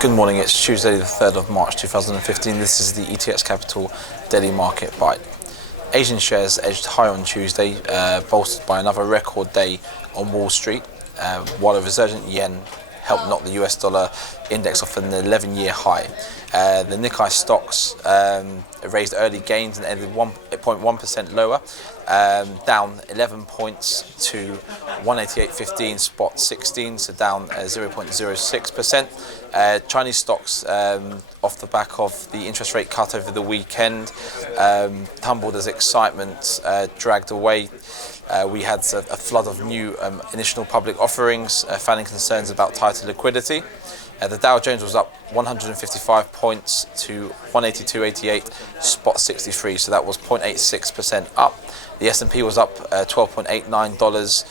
Good morning, it's Tuesday the 3rd of March 2015. This is the ETX Capital Daily Market Bite. Asian shares edged high on Tuesday, bolstered by another record day on Wall Street, while a resurgent yen helped knock the US dollar index off an 11-year high. The Nikkei stocks raised early gains and ended 1.1% lower, down 11 points to 188.15 spot 16, so down 0.06%. Chinese stocks, off the back of the interest rate cut over the weekend, tumbled as excitement dragged away. We had a flood of new initial public offerings, fanning concerns about tighter liquidity. The Dow Jones was up 155 points to 182.88 spot 63, so that was 0.86% up. The S&P was up $12.89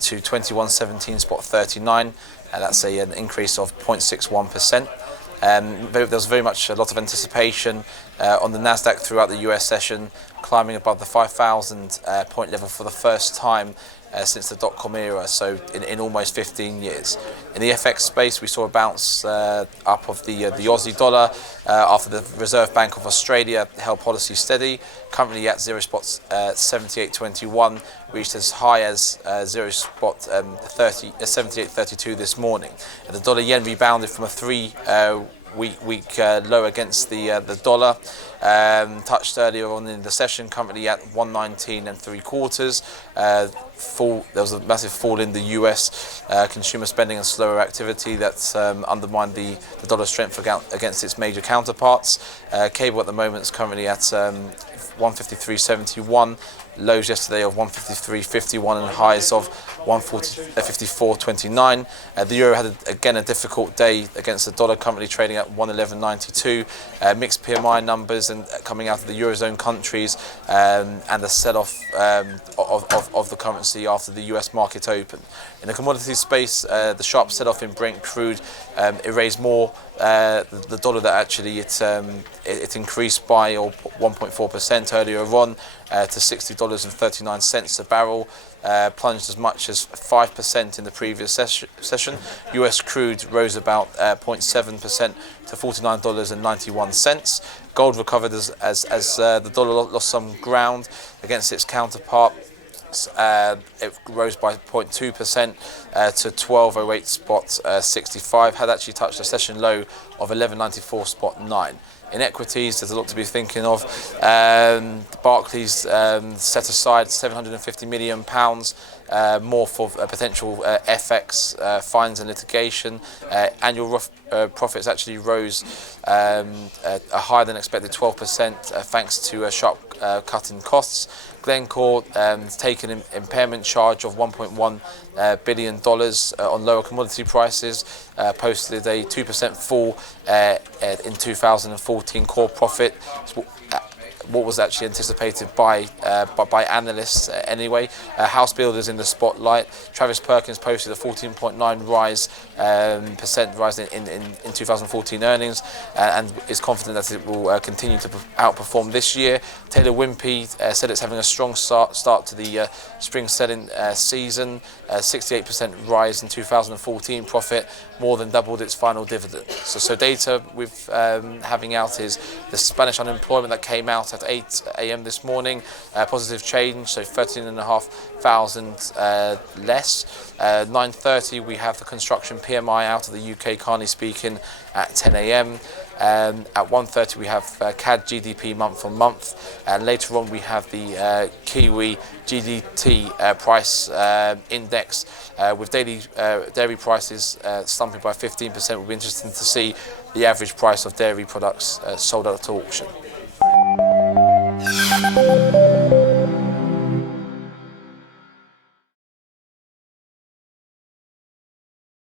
to 21.17 spot 39, and that's an increase of 0.61%. There was very much a lot of anticipation on the NASDAQ throughout the US session, climbing above the 5,000 point level for the first time since the dot-com era, so in almost 15 years. In the FX space, we saw a bounce up of the Aussie dollar after the Reserve Bank of Australia held policy steady, currently at 0.7821, reached as high as 0.7832 this morning. The dollar yen rebounded from a week low against the dollar, touched earlier on in the session, currently at 119.75. There was a massive fall in the US consumer spending and slower activity that's undermined the dollar's strength against its major counterparts. Cable at the moment is currently at 153.71. Lows yesterday of 153.51 and highs of 154.29. The euro had again a difficult day against the dollar, currently trading at 111.92. Mixed PMI numbers and coming out of the eurozone countries, and the sell-off of the currency after the US market opened. In the commodity space, the sharp sell-off in Brent crude erased more the dollar that actually it increased by 1.4% earlier on to $60.39 a barrel, plunged as much as 5% in the previous session. US crude rose about 0.7% to $49.91. Gold recovered as the dollar lost some ground against its counterpart. It rose by 0.2% to 12.08 spot 65, had actually touched a session low of 11.94 spot 9. In equities, there's a lot to be thinking of. Barclays set aside £750 million more for potential FX fines and litigation. Annual profits actually rose a higher than expected 12% thanks to a sharp cut in costs. Glencore taken an impairment charge of $1.1 billion on lower commodity prices, posted a 2% fall in 2014 core profit. What was actually anticipated by analysts anyway. House builders in the spotlight. Travis Perkins posted a 14.9% rise in 2014 earnings, and is confident that it will continue to outperform this year. Taylor Wimpey said it's having a strong start to the spring selling season. 68% rise in 2014 profit, more than doubled its final dividend. So data with having out is the Spanish unemployment that came out at 8 a.m. this morning, positive change, so 13,500 less. 9:30 we have the construction PMI out of the UK, currently speaking, at 10 a.m. At 1:30 we have CAD GDP month on month, and later on we have the Kiwi GDT price index, with daily dairy prices slumping by 15%. It will be interesting to see the average price of dairy products sold at auction.